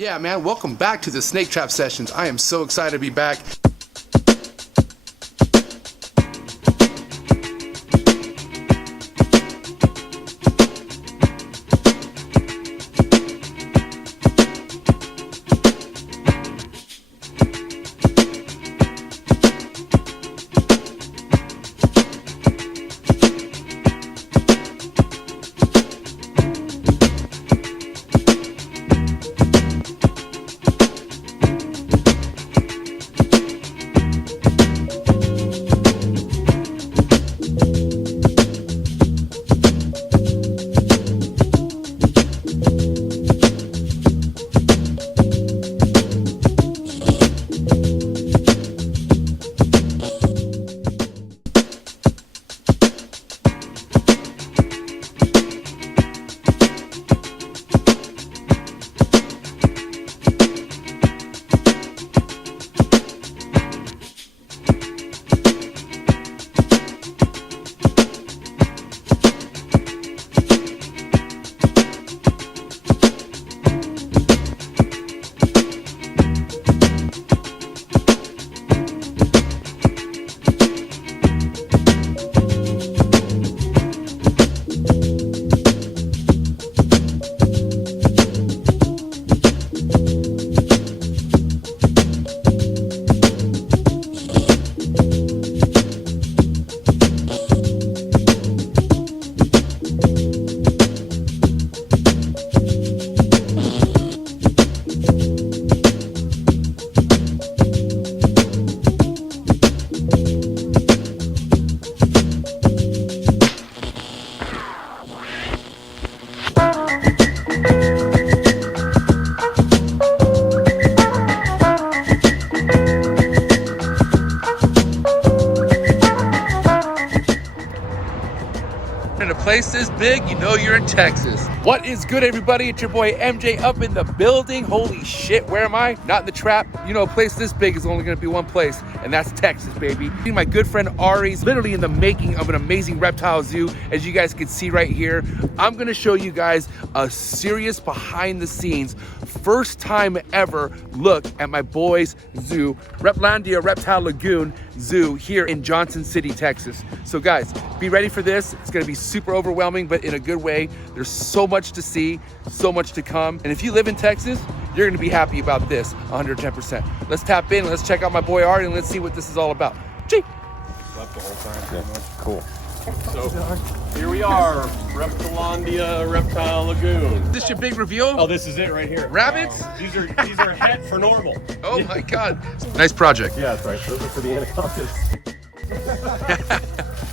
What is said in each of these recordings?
Yeah, man, welcome back to the Snake Trap Sessions. I am so excited to be back. In a place this big, you know you're in Texas. What is good, everybody? It's your boy MJ up in the building. Holy shit, where am I? Not in the trap. You know, a place this big is only gonna be one place, and that's Texas, baby. My good friend Ari's literally in the making of an amazing reptile zoo, as you guys can see right here. I'm gonna show you guys a serious behind the scenes, first time ever look at my boy's zoo, Reptilandia Reptile Lagoon Zoo here in Johnson City, Texas. So guys, be ready for this. It's gonna be super overwhelming, but in a good way. There's so much to see, so much to come. And if you live in Texas, you're gonna be happy about this 110%. Let's tap in, let's check out my boy Ari, and let's see what this is all about. Gee. Left the whole time. Yeah. Cool. So here we are, Reptilandia Reptile Lagoon. Is this your big reveal? Oh, this is it right here. Rabbits? These are het for normal. Oh my God. Nice project. Yeah, that's right. Those are for the anacondas.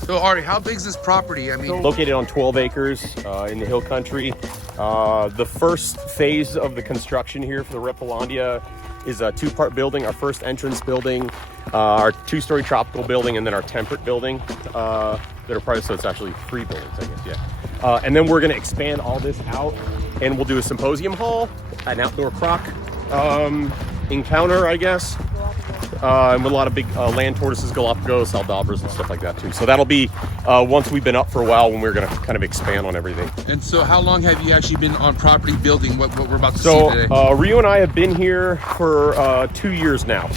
So Ari, how big is this property? I mean, Located on 12 acres in the hill country. The first phase of the construction here for the Reptilandia is a two-part building. Our first entrance building, our two-story tropical building, and then our temperate building that are part of, so it's actually 3 buildings, I guess, yeah. And then we're gonna expand all this out, and we'll do a symposium hall, an outdoor croc encounter, I guess. And with a lot of big land tortoises, Galapagos, Aldabras, and stuff like that too. So that'll be once we've been up for a while, when we're gonna kind of expand on everything. And so how long have you actually been on property building what we're about to see today? So Rio and I have been here for 2 years now.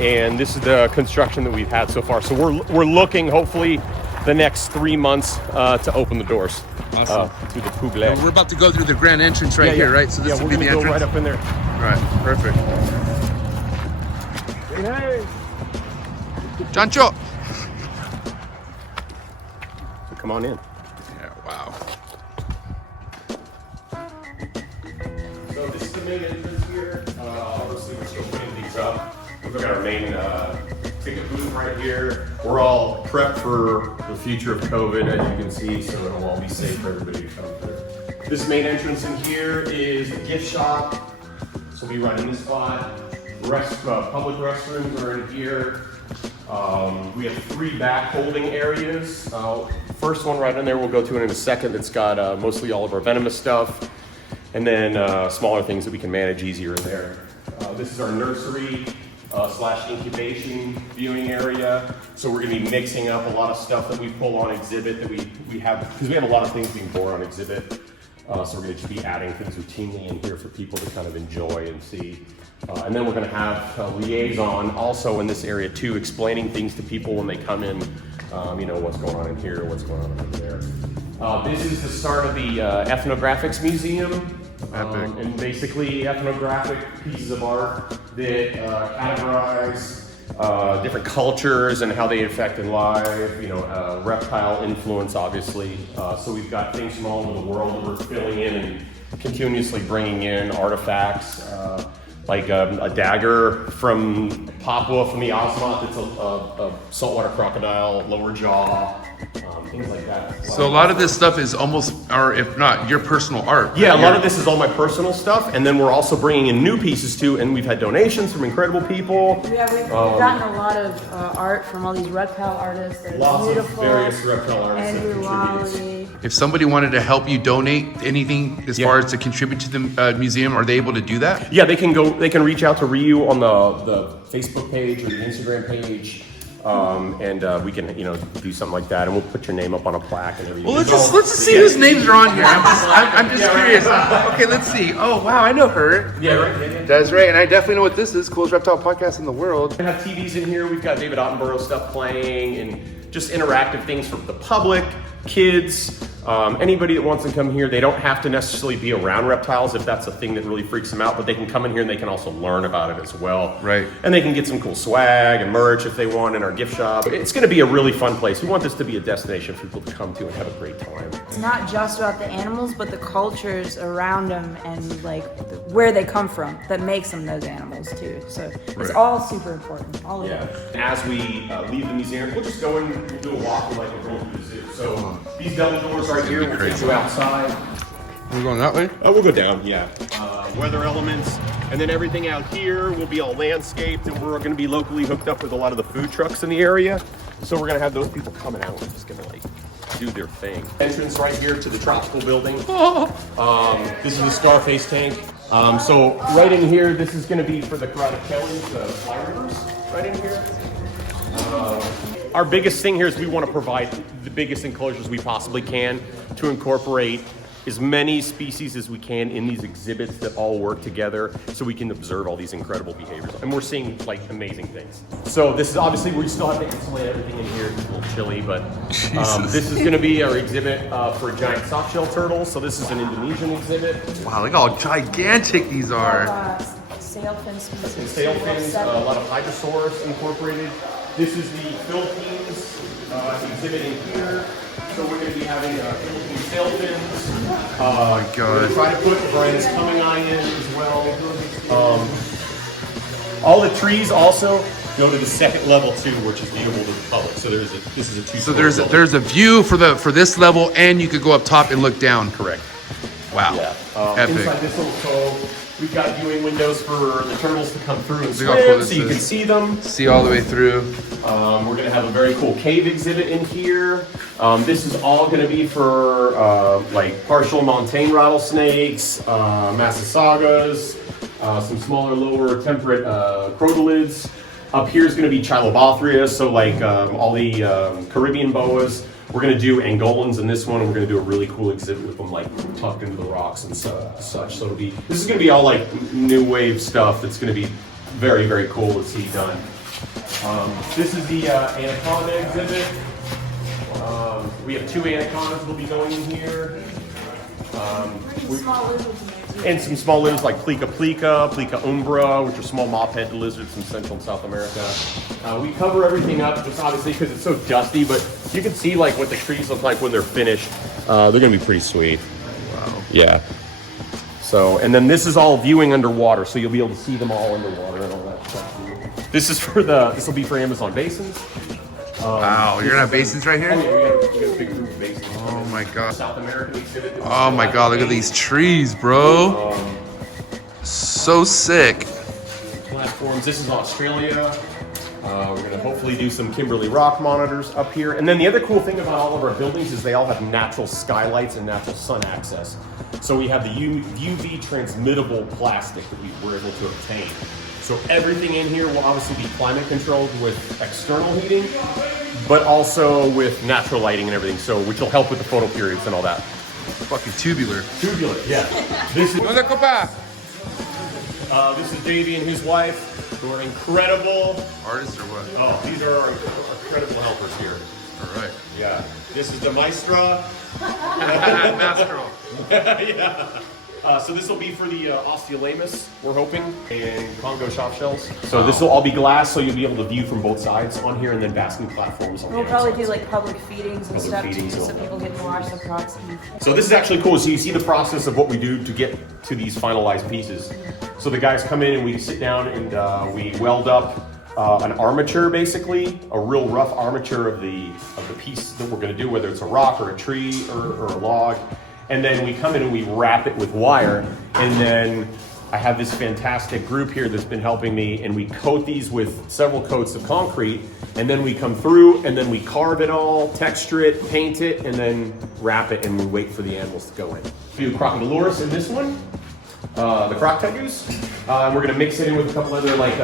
And this is the construction that we've had so far. So we're looking, hopefully, the next 3 months to open the doors. Awesome. To the Pouglet. We're about to go through the grand entrance right here, right? So this will be the entrance. Go right up in there. All right, perfect. Hey. Chancho. So come on in. Yeah, wow. So this is the main entrance here. Obviously, we're still putting these up. We've got our main ticket booth right here. We're all prepped for the future of COVID, as you can see, so it'll all be safe for everybody to come through. This main entrance in here is the gift shop. So we run in this spot. Public restrooms are in here. We have 3 back holding areas. First one right in there we'll go to in a second. It's got mostly all of our venomous stuff, and then smaller things that we can manage easier in there. This is our nursery / incubation viewing area. So we're gonna be mixing up a lot of stuff that we pull on exhibit that we have, because we have a lot of things being born on exhibit. So we're going to just be adding things routinely in here for people to kind of enjoy and see. And then we're going to have a liaison also in this area too, explaining things to people when they come in, you know, what's going on in here, what's going on over there. This is the start of the Ethnographics Museum. And basically ethnographic pieces of art that categorize different cultures and how they affected life, you know, reptile influence, obviously. So we've got things from all over the world that we're filling in and continuously bringing in artifacts, like a dagger from Papua, from the Osmot. It's a saltwater crocodile, lower jaw, things like that. So a lot of this stuff is almost, or if not, your personal art. Yeah, a lot of this is all my personal stuff, and then we're also bringing in new pieces too, and we've had donations from incredible people. Yeah, we've gotten a lot of art from all these reptile artists. They're Lots beautiful. of various reptile artists that Andrew contributed. Wally. If somebody wanted to help you donate anything as far as to contribute to the museum, are they able to do that? Yeah, they can go. They can reach out to Ryu on the Facebook page or the Instagram page, and we can, you know, do something like that, and we'll put your name up on a plaque and everything. Well, let's just see whose names are on here. I'm just curious. Okay, let's see. Oh wow, I know her. Yeah, right. Desiree, and I definitely know what this is. Coolest reptile podcast in the world. We have TVs in here. We've got David Attenborough stuff playing, and just interactive things for the public, kids. Anybody that wants to come here, they don't have to necessarily be around reptiles if that's a thing that really freaks them out, but they can come in here and they can also learn about it as well. Right. And they can get some cool swag and merch if they want in our gift shop. It's going to be a really fun place. We want this to be a destination for people to come to and have a great time. It's not just about the animals, but the cultures around them and like where they come from that makes them those animals too. So it's all super important. All of it. As we leave the museum, we'll just go and we'll do a walk like we're going through the zoo. So these double doors right here will take you outside. We're going that way? We'll go down, yeah. Weather elements, and then everything out here will be all landscaped, and we're going to be locally hooked up with a lot of the food trucks in the area. So we're going to have those people coming out and just going to like do their thing. Entrance right here to the tropical building. This is the Scarface tank. So right in here, this is going to be for the carotid kellies, the fly rivers, right in here. Our biggest thing here is we want to provide the biggest enclosures we possibly can to incorporate as many species as we can in these exhibits that all work together so we can observe all these incredible behaviors. And we're seeing like amazing things. So this is obviously where we still have to insulate everything in here. It's a little chilly, but this is going to be our exhibit for giant softshell turtles. So this is an Indonesian exhibit. Wow, look how gigantic these are. Sailfin species. And sailfins, a lot of hydrosaurs incorporated. This is the Philippines exhibit in here. So we're going to be having Philippine sailfins. Oh my We're god. going to try to put Brian's coming eye in as well. All the trees also go to the second level too, which is viewable to the public. So this is a two. So there's a view for this level, and you could go up top and look down. Correct. Wow. Yeah. Epic. Inside this little cove, we've got viewing windows for the turtles to come through and Look how cool swim, this so you is. can see them. See all the way through. We're going to have a very cool cave exhibit in here. This is all going to be for like partial montane rattlesnakes, massasaugas, some smaller, lower temperate crotalids. Up here is going to be Chilobothria, so like all the Caribbean boas. We're going to do Angolans in this one, and we're going to do a really cool exhibit with them like tucked into the rocks and such. So this is going to be all like new wave stuff that's going to be very, very cool to see done. This is the anaconda exhibit. We have 2 anacondas will be going in here. Small lizards. And some small lizards like Plica plica, Plica umbra, which are small mop-head lizards from Central and South America. We cover everything up, just obviously because it's so dusty, but you can see like what the trees look like when they're finished. They're gonna be pretty sweet. Wow. Yeah. So, and then this is all viewing underwater, so you'll be able to see them all underwater and all that stuff. This will be for Amazon basins. Wow, you're gonna have basins right here? Oh yeah, we got a big group of basins. Oh my god. South American exhibit. Oh my god, look at these trees, bro. So sick. Platforms. This is Australia. We're going to hopefully do some Kimberley rock monitors up here. And then the other cool thing about all of our buildings is they all have natural skylights and natural sun access. So we have the UV transmittable plastic that we were able to obtain. So everything in here will obviously be climate controlled with external heating, but also with natural lighting and everything, so which will help with the photo periods and all that. Fucking tubular. Tubular, yeah. This is ¿Dónde, compa? this is Davey and his wife, who are incredible. Artists or what? Oh, these are our incredible helpers here. All right. Yeah. This is the Maestra. Mastro. Yeah. So this will be for the Osteolaemus, we're hoping, and Congo shop shells. So this will all be glass, so you'll be able to view from both sides on here, and then basking platforms on We'll the probably other do sides. like public feedings and stuff feedings, too, so so- people get to watch the crocs eat. So this is actually cool. So you see the process of what we do to get to these finalized pieces. So the guys come in and we sit down and we weld up an armature, basically a real rough armature of the piece that we're going to do, whether it's a rock or a tree or a log. And then we come in and we wrap it with wire. And then I have this fantastic group here that's been helping me, and we coat these with several coats of concrete. And then we come through and then we carve it all, texture it, paint it, and then wrap it, and we wait for the animals to go in. Do Crocodilurus in this one, the croc tegus. We're gonna mix it in with a couple other, like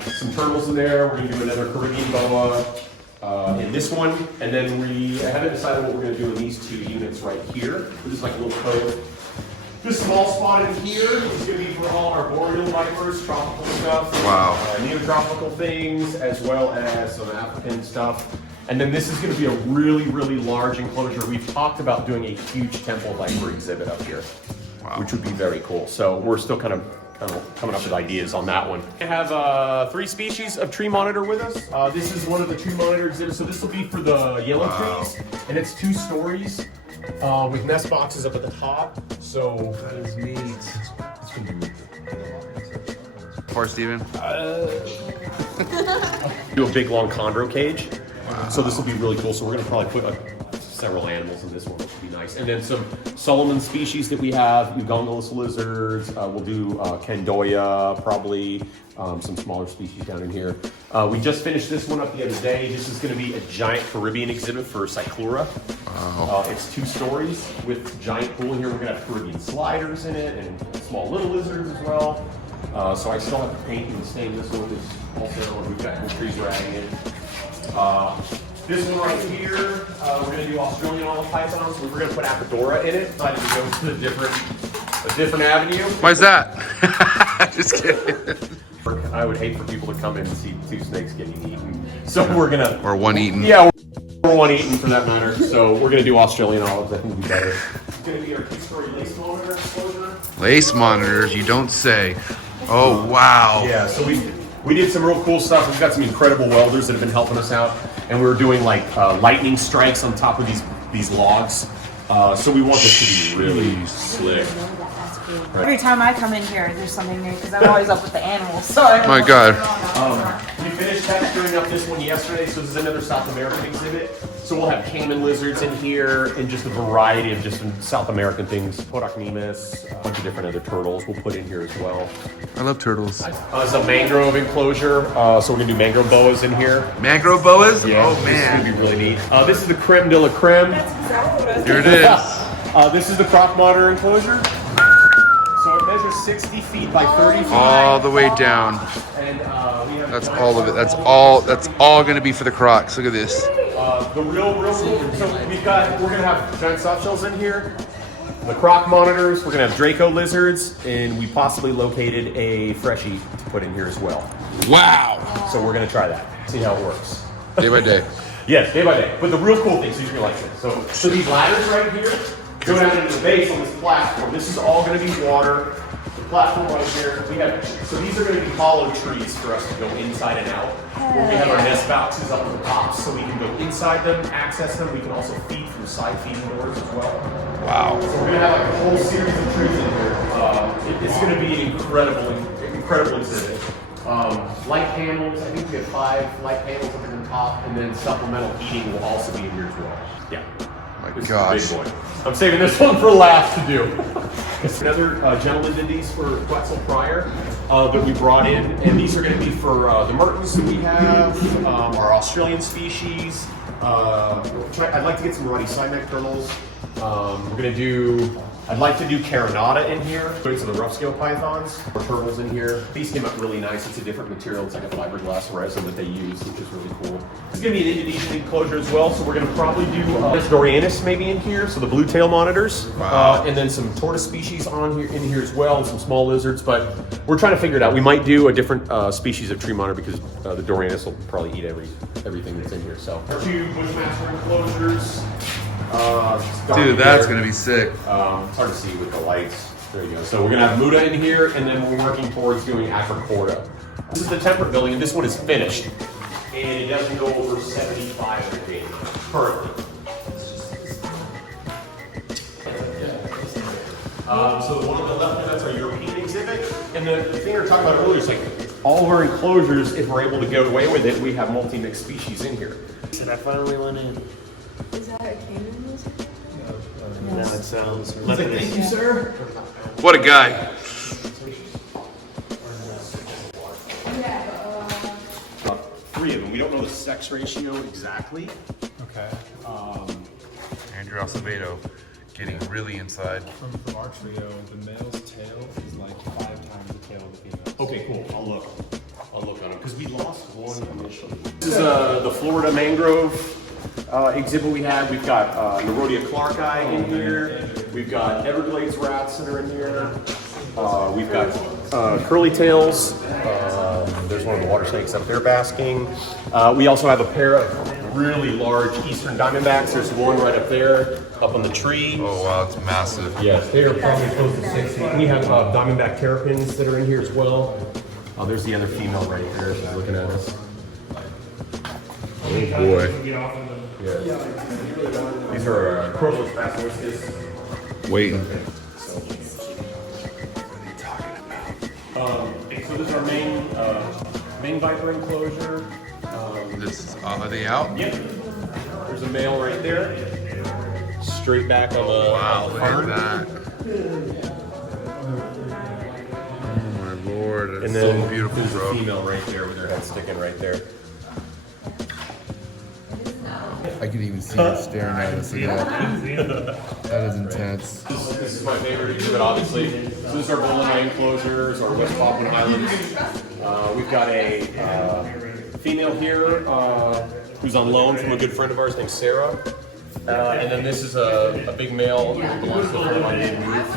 some turtles in there. We're gonna do another Caribbean boa in this one. And then we haven't decided what we're gonna do in these two units right here. This is like a little coat. This small spot in here is going to be for all our boreal vipers, tropical stuff, Wow. Neotropical things, as well as some African stuff. And then this is going to be a really, really large enclosure. We've talked about doing a huge temple viper exhibit up here, which would be very cool. So we're still kind of coming up with ideas on that one. I have 3 species of tree monitor with us. This is one of the tree monitor exhibits. So this will be for the yellow trees, and it's 2 stories. With nest boxes up at the top, so That is neat. it's gonna be Poor Steven. do a big long chondro cage. Wow. So this will be really cool. So we're gonna probably put several animals in this one, which would be nice. And then some Solomon species that we have, Ugongolus lizards. We'll do Candoya, probably some smaller species down in here. We just finished this one up the other day. This is going to be a giant Caribbean exhibit for Cyclura. Wow. It's 2 stories with giant pool in here. We're going to have Caribbean sliders in it and small little lizards as well. So I still have to paint and stain this one because also we've got the trees we're adding in. This one right here, we're going to do Australian olive pythons. We're going to put Apodora in it. Decided to go to a different avenue. Why's that? Just kidding. I would hate for people to come in and see 2 snakes getting eaten. So we're going to... Or one eaten. Yeah, or one eaten for that matter. So we're going to do Australian olives. I think would be better. It's going to be our 2-story lace monitor enclosure. Lace monitors, you don't say. Oh, wow. Yeah, so we did some real cool stuff. We've got some incredible welders that have been helping us out, and we were doing like lightning strikes on top of these logs. So we want this to be really slick. Every time I come in here, there's something new because I'm always up with the animals. So I don't My know God. what's going on. We finished texturing up this one yesterday, so this is another South American exhibit. So we'll have caiman lizards in here and just a variety of just South American things. Podocnemus, a bunch of different other turtles we'll put in here as well. I love turtles. It's a mangrove enclosure, so we're gonna do mangrove boas in here. Mangrove boas? Yeah, Oh, This is man. gonna be really neat. This is the creme de la creme. Here it is. This is the croc monitor enclosure. So it measures 60 feet by 30 feet. All the way down. And we have That's all of it. That's all going to be for the crocs. Look at this. The real cool. So we're gonna have giant soft shells in here. The croc monitors. We're gonna have Draco lizards, and we possibly located a freshie to put in here as well. Wow. So we're gonna try that. See how it works. Day by day. Yes, day by day. But the real cool thing, so you're gonna like this. So these ladders right here go down into the base on this platform. This is all gonna be water. The platform right here. So these are gonna be hollow trees for us to go inside and out. Where we have our nest boxes up at the top, so we can go inside them, access them. We can also feed from side feeding doors as well. Wow. So we're gonna have like a whole series of trees in here. It's gonna be an incredible exhibit. Light panels, I think we have 5 light panels up in the top, and then supplemental heating will also be in here as well. Yeah. My This gosh. is a big boy. I'm saving this one for last to do. It's another gentleman did these for Quetzal Prior that we brought in, and these are going to be for the Mertens that we have, our Australian species. I'd like to get some ruddy side neck turtles. We're going to do I'd like to do Carinata in here. Put some of the rough scale pythons or turtles in here. These came out really nice. It's a different material. It's like a fiberglass resin that they use, which is really cool. It's gonna be an Indonesian enclosure as well, so we're gonna probably do this Dorianus maybe in here, so the blue tail monitors. Wow. And then some tortoise species in here as well, and some small lizards, but we're trying to figure it out. We might do a different species of tree monitor because the Dorianus will probably eat everything that's in here. So 2 Bushmaster enclosures. Dude, that's gonna be sick. It's hard to see with the lights. There you go. So we're gonna have Muda in here, and then we're working towards doing Acroporta. This is the temperate building, and this one is finished. And it doesn't go over 75 degrees currently. So the one on the left, that's our European exhibit. And the thing we were talking about earlier is like all of our enclosures, if we're able to get away with it, we have multi-mixed species in here. And I finally went in. Is that a Cayman music? Now it sounds. Thank you, sir. What a guy. 3 of them. We don't know the sex ratio exactly. Okay. Andrew Acevedo getting really inside. From our trio, the male's tail is like 5 times the tail of the female. Okay, cool. I'll look on it because we lost one initially. This is the Florida Mangrove exhibit we had. We've got Nerodia clarki in here. We've got Everglades rats that are in here. We've got curly tails. There's one of the water snakes up there basking. We also have a pair of really large eastern diamondbacks. There's one right up there, up on the tree. Oh wow, it's massive. Yes, they are probably close to 6 feet. We have diamondback terrapins that are in here as well. There's the other female right there. She's looking at us. Oh boy. Yeah. These are Corvus Basiliskis. Waiting. So this is our main viper enclosure. Are they out? Yep. There's a male right there. Straight back on the Wow, on the look at front. that. Oh my lord, that's And then so beautiful, there's a bro. female right there with her head sticking right there. I can even see her staring at us. Look at that. That is intense. This is my favorite exhibit, obviously. So this is our Bowling Eye enclosures, our West Falkland Highlands. We've got a female here who's on loan from a good friend of ours named Sarah. And then this is a big male who belongs to a friend named Ruth.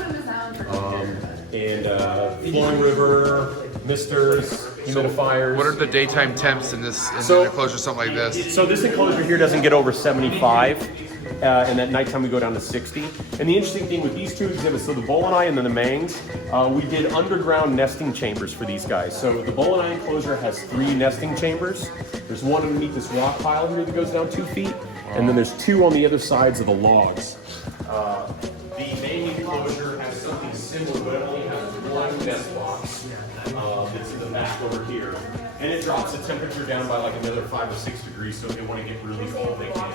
And flowing river, misters, humidifiers. What are the daytime temps in this enclosure, something like this? So this enclosure here doesn't get over 75. And at nighttime we go down to 60. And the interesting thing with these two exhibits, so the Bolinai and then the Mangs, we did underground nesting chambers for these guys. So the Bolinai enclosure has 3 nesting chambers. There's one underneath this rock pile here that goes down 2 feet, and then there's 2 on the other sides of the logs. The Mang enclosure has something similar, but it only has 1 nest box that's in the back over here. And it drops the temperature down by like another 5 or 6 degrees, so if they want to get really cold, they can.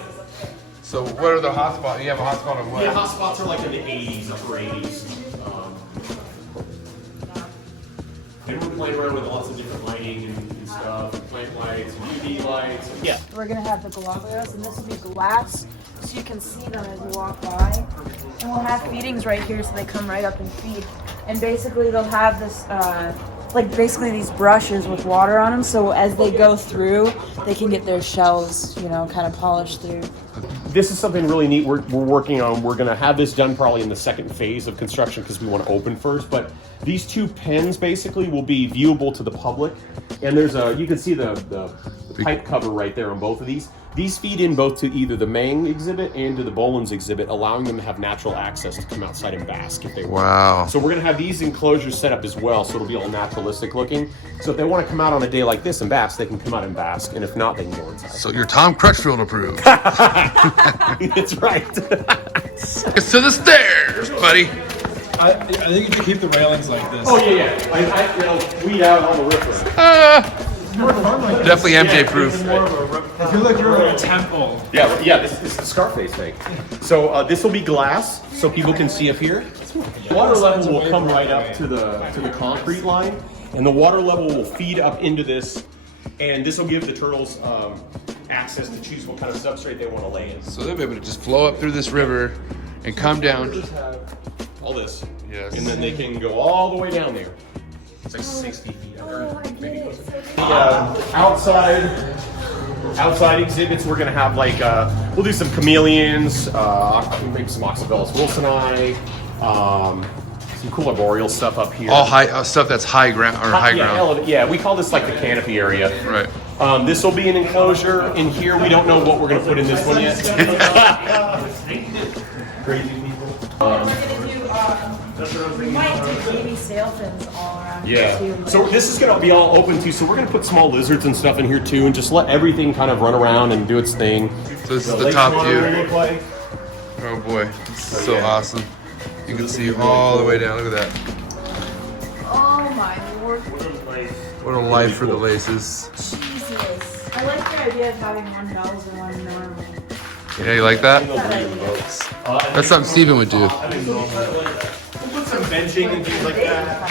So what are the hot spots? You have a hot spot on what? Yeah, hot spots are like in the 80s, upper 80s. And we're playing around with lots of different lighting and stuff, and plant lights, and UV lights. Yeah. We're gonna have the galapagos, and this will be glass, so you can see them as you walk by. And we'll have feedings right here, so they come right up and feed. And basically, they'll have this, like basically these brushes with water on them, so as they go through, they can get their shells, you know, kind of polished through. This is something really neat we're working on. We're going to have this done probably in the second phase of construction because we want to open first. But these 2 pens basically will be viewable to the public. And there's you can see the pipe cover right there on both of these. These feed in both to either the Mang exhibit and to the Bolin's exhibit, allowing them to have natural access to come outside and bask if they want. Wow. So we're going to have these enclosures set up as well, so it'll be all naturalistic looking. So if they want to come out on a day like this and bask, they can come out and bask. And if not, they can go inside. So you're Tom Crutchfield approved. That's right. It's to the stairs, buddy. I think you should keep the railings like this. Oh yeah. I weed out all the riffraff. Definitely MJ proof. I feel like you're in a temple. Yeah. This is the Scarface thing. So this will be glass, so people can see up here. Water level will come right up to the concrete line, and the water level will feed up into this, and this will give the turtles access to choose what kind of substrate they want to lay in. So they'll be able to just flow up through this river and come down. all this. Yes. And then they can go all the way down there. It's like 60 feet. Outside exhibits, we're gonna have like we'll do some chameleons, maybe some Oxybellus wilsoni, some cool arboreal stuff up here. All high stuff that's high ground or high ground. Yeah, we call this like the canopy area. Right. This will be an enclosure. In here, we don't know what we're gonna put in this one yet. Crazy people. We might do baby sailfins all around Yeah. here too. So this is going to be all open too. So we're going to put small lizards and stuff in here too, and just let everything kind of run around and do its thing. So this is the lake top monitor view. look like. Oh boy, this is so awesome. You can see all the way down. Look at that. Oh my lord. What a life for the laces. Jesus. I like the idea of having one nose and one normal. Yeah, you like that? That's something Steven would do. We'll put some benching and things like that.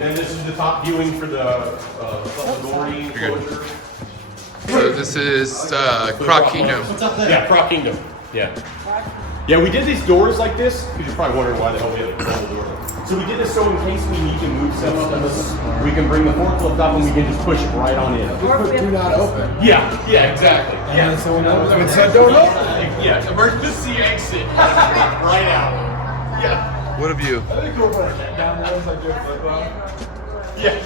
And this is the top viewing for the Dory enclosure. So this is Croc Kingdom. Yeah, Croc Kingdom. Yeah. Yeah, we did these doors like this, because you're probably wondering why the hell we had to close the door. So we did this so in case we need to move stuff, we can bring the forklift up and we can just push it right on in. Do not open. Yeah, exactly. Yeah, so we know when said don't open. Yeah, emergency exit. Right out. Yeah. What a view. I think we'll put it down there as I do a flip on. Yeah.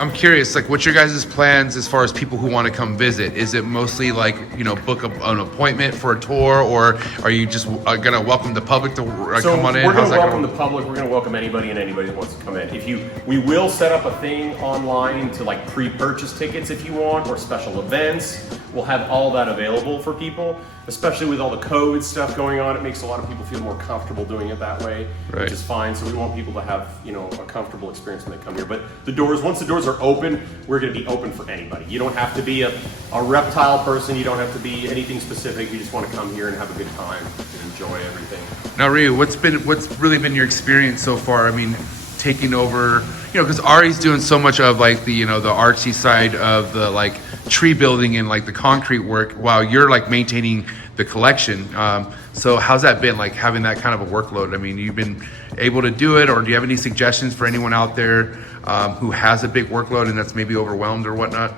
I'm curious, like, what's your guys' plans as far as people who want to come visit? Is it mostly like, you know, book an appointment for a tour, or are you just gonna welcome the public to So come on in? we're going How's to that welcome going? the public. We're going to welcome anybody and anybody that wants to come in. We will set up a thing online to like pre-purchase tickets if you want, or special events. We'll have all that available for people, especially with all the COVID stuff going on. It makes a lot of people feel more comfortable doing it that way, Right. which is fine. So we want people to have, you know, a comfortable experience when they come here. But the doors, once the doors are open, we're going to be open for anybody. You don't have to be a reptile person. You don't have to be anything specific. You just want to come here and have a good time and enjoy everything. Now, Ryu, what's really been your experience so far? I mean, taking over, you know, because Ari's doing so much of like the, you know, the artsy side of the like tree building and like the concrete work, while you're like maintaining the collection. So how's that been, like having that kind of a workload? I mean, you've been able to do it, or do you have any suggestions for anyone out there who has a big workload and that's maybe overwhelmed or whatnot?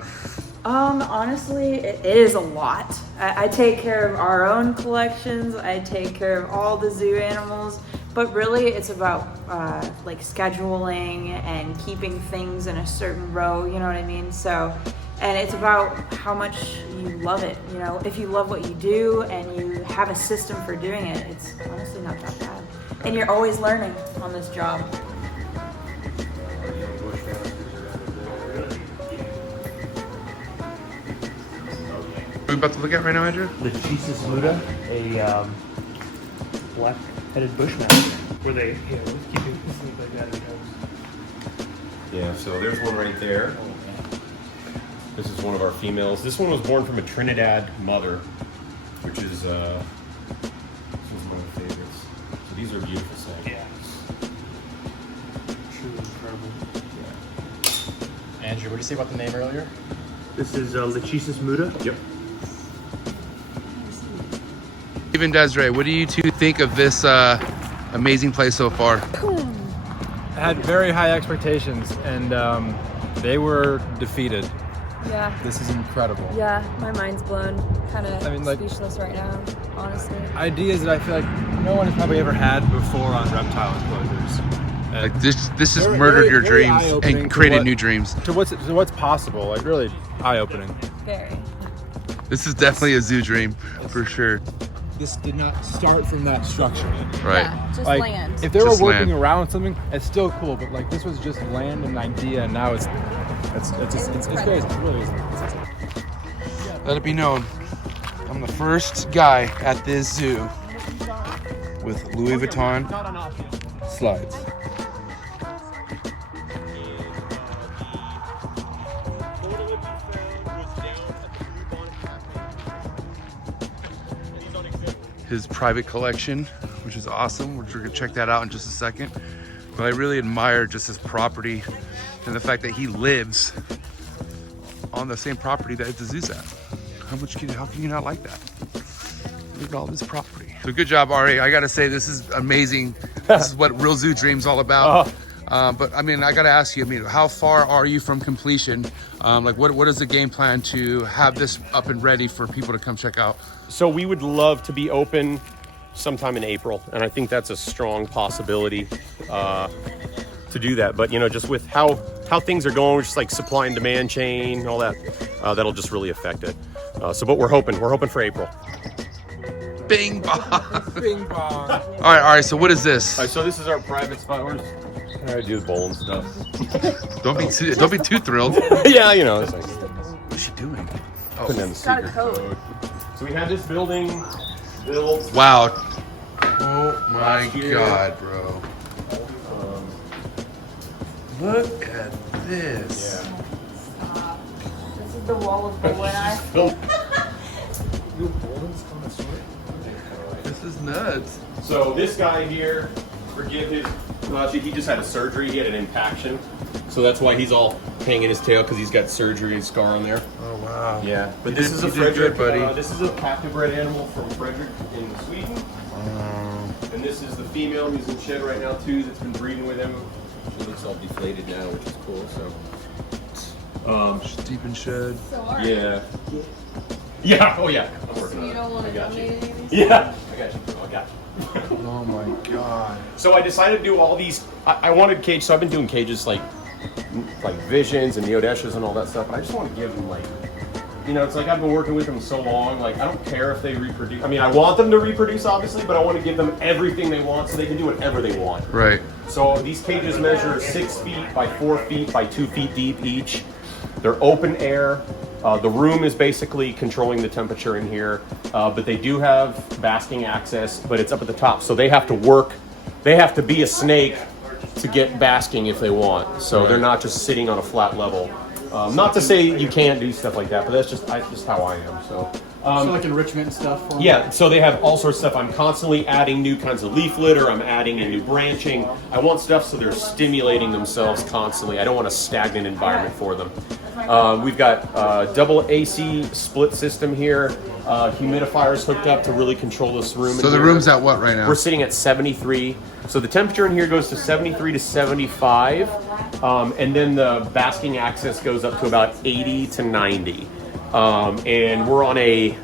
Honestly, it is a lot. I take care of our own collections. I take care of all the zoo animals, but really it's about like scheduling and keeping things in a certain row, you know what I mean? So, and it's about how much you love it. You know, if you love what you do and you have a system for doing it, it's honestly not that bad. And you're always learning on this job. What are we about to look at right now, Andrew? The Jesus Muda, a black-headed bushman, where they, you know, keep it sleep like that in house. Yeah, so there's one right there. This is one of our females. This one was born from a Trinidad mother, which is this was one of the favorites. So these are beautiful sights. Yeah. Truly incredible. Andrew, what did you say about the name earlier? This is Lechesis Muda. Yep. Even Desiree, what do you two think of this amazing place so far? I had very high expectations, and they were defeated. Yeah. This is incredible. Yeah, my mind's blown. Kind of I mean, like- speechless right now, honestly. Ideas that I feel like no one has probably ever had before on reptile enclosures. And Like this has Very- murdered your very dreams eye-opening and to created what- new dreams. to what's possible, like really eye-opening. Very. This is definitely a zoo dream for sure. This did not start from that structure. Right. Yeah, just Like, land. if they were Just working land. around something, it's still cool. But like, this was just land and an idea, and now it's crazy. It really is. Let it be known, I'm the first guy at this zoo with Louis Vuitton slides. His private collection, which is awesome. We're gonna check that out in just a second. But I really admire just his property and the fact that he lives on the same property that the zoo's at. How can you not like that? Look at all this property. So good job, Ari. I gotta say, this is amazing. This is what Real Zoo Dream's all about. But I mean, I gotta ask you, I mean, how far are you from completion? Like what is the game plan to have this up and ready for people to come check out? So we would love to be open sometime in April, and I think that's a strong possibility to do that. But you know, just with how things are going, just like supply and demand chain, all that, that'll just really affect it. But we're hoping for April. Bing bong. Bing bong. All right. So what is this? All right, so this is our private spot. We're just trying to do the bowl and stuff. Don't be too thrilled. Yeah, you know. It's like, What's she doing? putting in the got a secret code. code. So we had this building built. Wow. Oh my Last year. God, bro. Look at this. Yeah. This is the wall of Boy and I. Built. This is nuts. So this guy here, forgive his, well, actually, he just had a surgery. He had an impaction. So that's why he's all hanging his tail, because he's got surgery and scar on there. Oh wow. Yeah, but You this did- is a you did Frederick, good, buddy. this is a captive bred animal from Frederick in Sweden. And this is the female who's in shed right now too, that's been breeding with him. She looks all deflated now, which is cool, so. Deep in shed. Yeah. Yeah, oh yeah. I'm working on it. want I got you. Yeah, I got you. I got you. Oh my God. So I decided to do all these. I wanted cage, so I've been doing cages like Visions and Neodeshes and all that stuff. But I just want to give them, like, you know, it's like I've been working with them so long. Like, I don't care if they reproduce. I mean, I want them to reproduce, obviously, but I want to give them everything they want so they can do whatever they want. Right. So these cages measure 6 feet by 4 feet by 2 feet deep each. They're open air. The room is basically controlling the temperature in here, but they do have basking access, but it's up at the top. So they have to work, they have to be a snake to get basking if they want. So they're not just sitting on a flat level. Not to say you can't do stuff like that, but that's just how I am. So like enrichment and stuff? For yeah, so they have all sorts of stuff. I'm constantly adding new kinds of leaf litter. I'm adding in new branching. I want stuff so they're stimulating themselves constantly. I don't want a stagnant environment for them. We've got double AC split system here. Humidifiers hooked up to really control this room. So the room's at what right now? We're sitting at 73. So the temperature in here goes to 73 to 75. And then the basking access goes up to about 80 to 90. And we're on a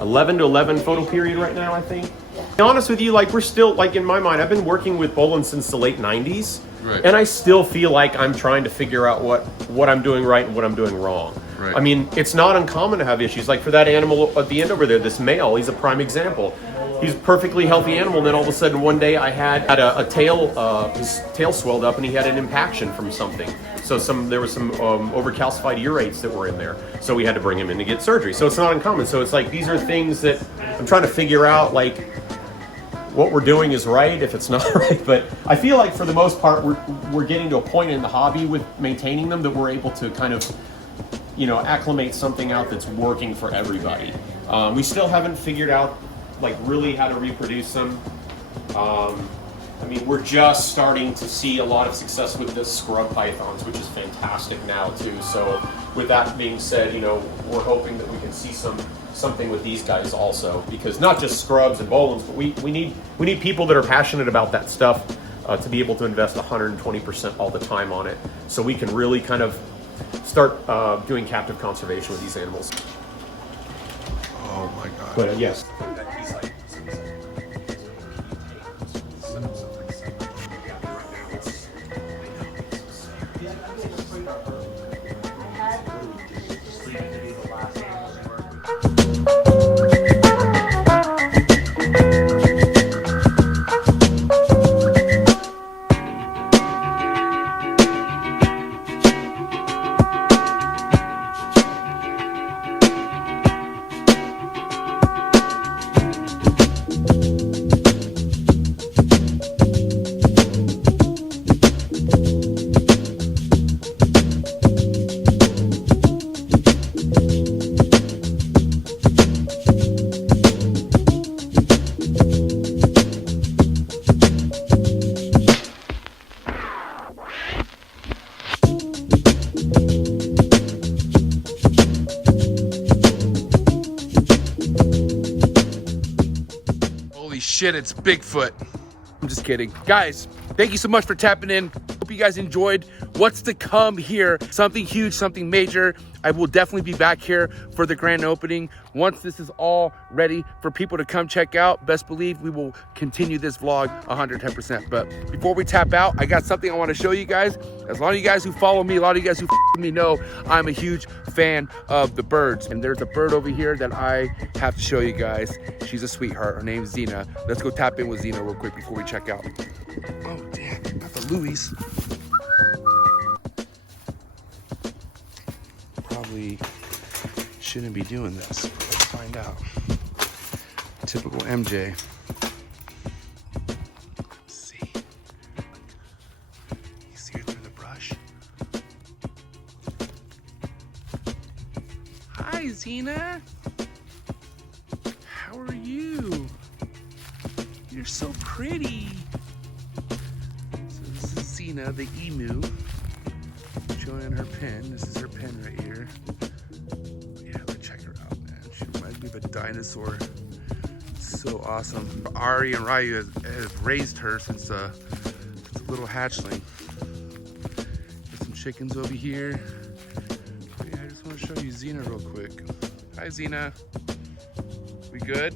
11 to 11 photo period right now, I think. To be honest with you, like, we're still, like, in my mind, I've been working with Bolin since the late 90s. Right. And I still feel like I'm trying to figure out what I'm doing right and what I'm doing wrong. Right. I mean, it's not uncommon to have issues. Like for that animal at the end over there, this male, he's a prime example. He's a perfectly healthy animal, and then all of a sudden one day I had a tail, his tail swelled up and he had an impaction from something. So there was some overcalcified urates that were in there. So we had to bring him in to get surgery. So it's not uncommon. So it's like, these are things that I'm trying to figure out, like, what we're doing is right, if it's not right. But I feel like for the most part, we're getting to a point in the hobby with maintaining them that we're able to kind of, you know, acclimate something out that's working for everybody. We still haven't figured out, like, really how to reproduce them. I mean, we're just starting to see a lot of success with the scrub pythons, which is fantastic now too. So with that being said, you know, we're hoping that we can see something with these guys also, because not just scrubs and bolins, but we need people that are passionate about that stuff to be able to invest 120% all the time on it, so we can really kind of start doing captive conservation with these animals. Oh my God. But yes. shit, it's Bigfoot. I'm just kidding. Guys, thank you so much for tapping in. Hope you guys enjoyed what's to come here. Something huge, something major. I will definitely be back here for the grand opening. Once this is all ready for people to come check out, best believe we will continue this vlog 110%. But before we tap out, I got something I want to show you guys. As a lot of you guys who follow me, a lot of you guys who me know, I'm a huge fan of the birds. And there's a bird over here that I have to show you guys. She's a sweetheart. Her name's Zena. Let's go tap in with Zena real quick before we check out. Oh, damn, not the Louis. Probably shouldn't be doing this. Let's find out. Typical MJ. Let's see. You see her through the brush? Hi, Zena. How are you? You're so pretty. So this is Zena, the emu. Showing her pen. This is her pen right here. Yeah, let's check her out, man. She reminds me of a dinosaur. So awesome. Ari and Ryu have raised her since a little hatchling. Got some chickens over here. Yeah, I just want to show you Zena real quick. Hi, Zena. We good?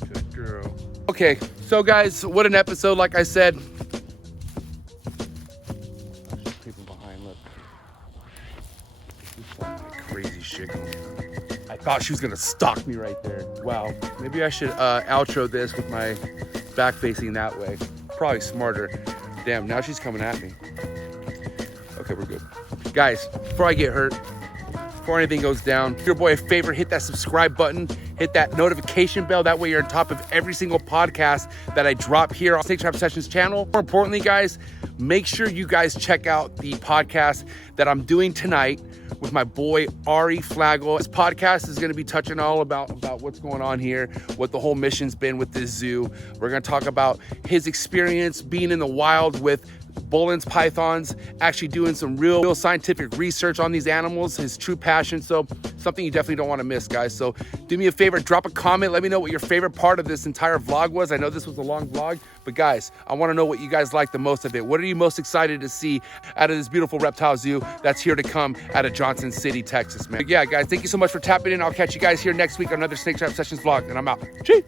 Good girl. Okay, so guys, what an episode. Like I said, crazy shit going on. I thought she was gonna stalk me right there. Wow. Maybe I should outro this with my back facing that way. Probably smarter. Damn, now she's coming at me. Okay, we're good. Guys, before I get hurt, before anything goes down, do your boy a favor, hit that subscribe button, hit that notification bell. That way you're on top of every single podcast that I drop here on Snake Trap Sessions channel. More importantly, guys, make sure you guys check out the podcast that I'm doing tonight with my boy Ari Flagel. This podcast is going to be touching all about what's going on here, what the whole mission's been with this zoo. We're going to talk about his experience being in the wild with Boelen's pythons, actually doing some real scientific research on these animals, his true passion. So something you definitely don't want to miss, guys. So do me a favor, drop a comment. Let me know what your favorite part of this entire vlog was. I know this was a long vlog, but guys, I want to know what you guys like the most of it. What are you most excited to see out of this beautiful reptile zoo that's here to come out of Johnson City, Texas, man? But yeah, guys, thank you so much for tapping in. I'll catch you guys here next week on another Snake Trap Sessions vlog, and I'm out. Cheers.